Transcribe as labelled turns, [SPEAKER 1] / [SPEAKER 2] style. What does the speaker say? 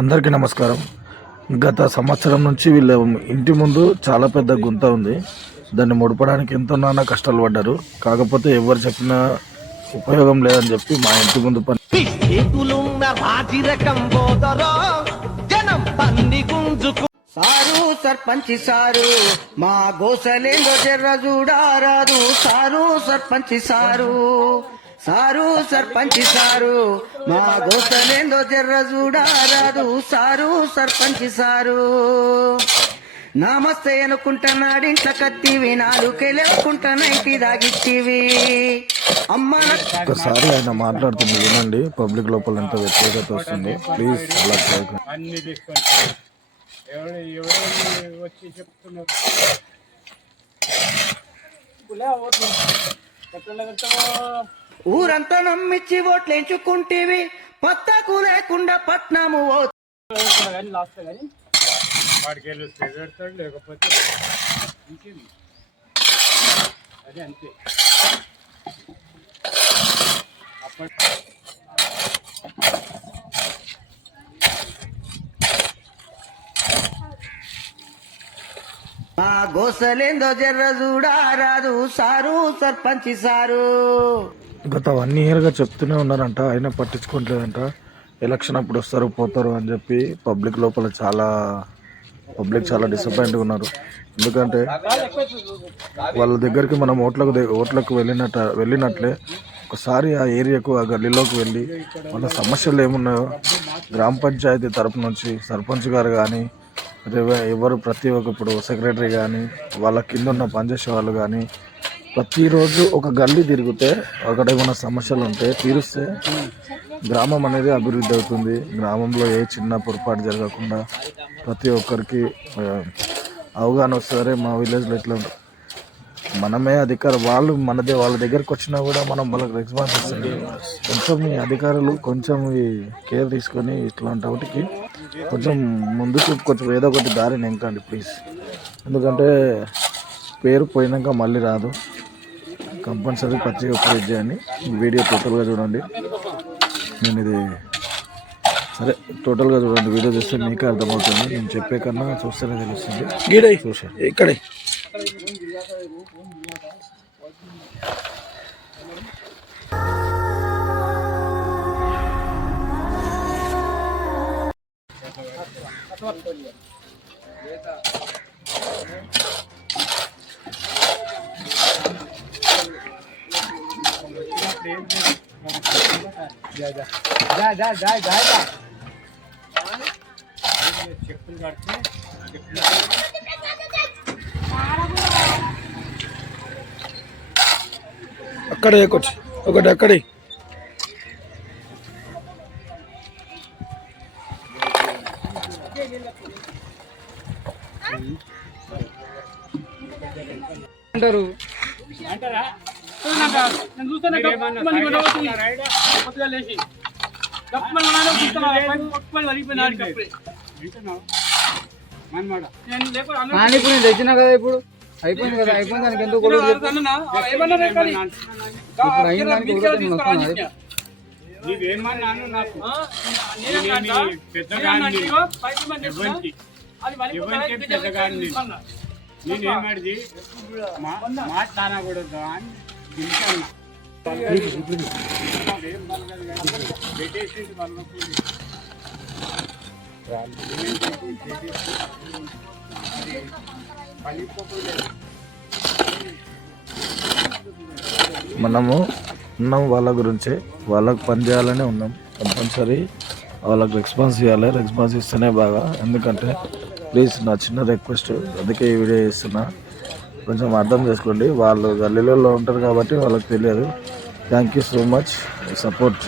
[SPEAKER 1] అందరికీ నమస్కారం. గత సంవత్సరం నుంచి వీళ్ళ ఇంటి ముందు చాలా పెద్ద గుంత ఉంది. దాన్ని ముడపడానికి ఎంతో నాన్న కష్టాలు పడ్డారు. కాకపోతే ఎవరు చెప్పినా ఉపయోగం లేదని చెప్పి మా ఇంటి ముందు పని
[SPEAKER 2] సారు సర్పంచి సారు మా గోసలేందో జర్ర చూడారాదు. సారు సర్పంచి సారు. సారు సర్పంచి సారు. మా గోసలేందో జర్ర చూడారాదు. సారు సర్పంచి సారు. నమస్తే అనుకుంటా నాడింట్ల కత్తివి. నాలుకెళ్ళకుంటా నైటి దాగిచ్చివి. అమ్మ నా-
[SPEAKER 1] ఒకసారి ఆయన మాట్లాడుతుంది వినండి. పబ్లిక్ లోపల ఎంత వ్యతిరేకత వస్తుంది. ప్లీజ్ అలా
[SPEAKER 3] అన్ని వచ్చి చెప్తున్నారు?
[SPEAKER 2] ఊరంతా నమ్మిచ్చి ఓట్లేంచుకుంటేవి పత్తకు లేకుండా పట్నము
[SPEAKER 3] కానీ లాస్ట్ కానీ వెళ్ళి లేకపోతే అదే అంతే.
[SPEAKER 2] మా గోసలేందో జర్ర చూడారాదు సారు సర్పంచి సారు.
[SPEAKER 1] గత వన్ ఇయర్గా చెప్తూనే ఉన్నారంట. అయినా పట్టించుకోవట్లేదంట. ఎలక్షన్ అప్పుడు వస్తారు పోతారు అని చెప్పి పబ్లిక్ లోపల చాలా పబ్లిక్ చాలా డిసప్పాయింట్గా ఉన్నారు. ఎందుకంటే వాళ్ళ దగ్గరికి మనం ఓట్లకు ఓట్లకు వెళ్ళినట్ట వెళ్ళినట్లే ఒకసారి ఆ ఏరియాకు ఆ గల్లీలోకి వెళ్ళి వాళ్ళ సమస్యలు ఏమున్నాయో గ్రామ పంచాయతీ తరపు నుంచి సర్పంచ్ గారు కానీ ఎవరు ప్రతి ఒక్క ఇప్పుడు సెక్రటరీ కానీ వాళ్ళ కింద ఉన్న పనిచేసే వాళ్ళు కానీ ప్రతిరోజు ఒక గల్లీ తిరిగితే అక్కడ ఏమైనా సమస్యలు ఉంటే తీరుస్తే గ్రామం అనేది అభివృద్ధి అవుతుంది. గ్రామంలో ఏ చిన్న పొరపాటు జరగకుండా ప్రతి ఒక్కరికి అవగాహన వస్తారే మా విలేజ్లో ఎట్లా ఉంటుంది. మనమే అధికారం వాళ్ళు మనదే వాళ్ళ దగ్గరకు వచ్చినా కూడా మనం వాళ్ళకి రెస్పాన్స్ ఇస్తుంది కొంచెం ఈ అధికారులు కొంచెం ఈ కేర్ తీసుకొని ఇట్లాంటి వాటికి కొంచెం ముందుకు కొంచెం ఏదో ఒకటి దారిని ఎంకండి ప్లీజ్ ఎందుకంటే పేరు పోయినాక మళ్ళీ రాదు. కంపల్సరీ ఒక్కరు ఇది చేయండి. వీడియో టోటల్గా చూడండి. నేను ఇది సరే టోటల్గా చూడండి. వీడియో చూస్తే మీకే అర్థమవుతుంది. నేను చెప్పే కన్నా చూస్తేనే తెలుస్తుంది. గీడే చూసా ఇక్కడే
[SPEAKER 3] జా జా జా జా జా జా జా చెప్పులు కడితే చెప్పులు
[SPEAKER 1] అక్కడే ఎక్కొచ్చు ఒకటి అక్కడే
[SPEAKER 3] అంటారా. నేను చూస్తాను లేచి నేను
[SPEAKER 4] తెచ్చినా కదా ఇప్పుడు. అయిపోయింది కదా అయిపోయింది దానికి ఎందుకు ఇప్పుడు అయిన దానికి.
[SPEAKER 3] నీవేమన్నాను నాకు. పెద్దగాన్ని ఎవరికి? ఎవరికి పెద్దగాన్ని? నేనేమడిది? మాట్లాడకూడదు అని దింపన్నా పెట్టేసి వాళ్ళకు
[SPEAKER 1] మనము ఉన్నాం వాళ్ళ గురించే. వాళ్ళకి పని చేయాలనే ఉన్నాం. కంపల్సరీ వాళ్ళకి రెస్పాన్స్ ఇవ్వాలి. రెస్పాన్స్ ఇస్తేనే బాగా. ఎందుకంటే ప్లీజ్ నా చిన్న రిక్వెస్ట్. అందుకే ఈ వీడియో చేస్తున్నా. కొంచెం అర్థం చేసుకోండి. వాళ్ళు గల్లీలలో ఉంటారు కాబట్టి వాళ్ళకి తెలియదు. Thank you so much support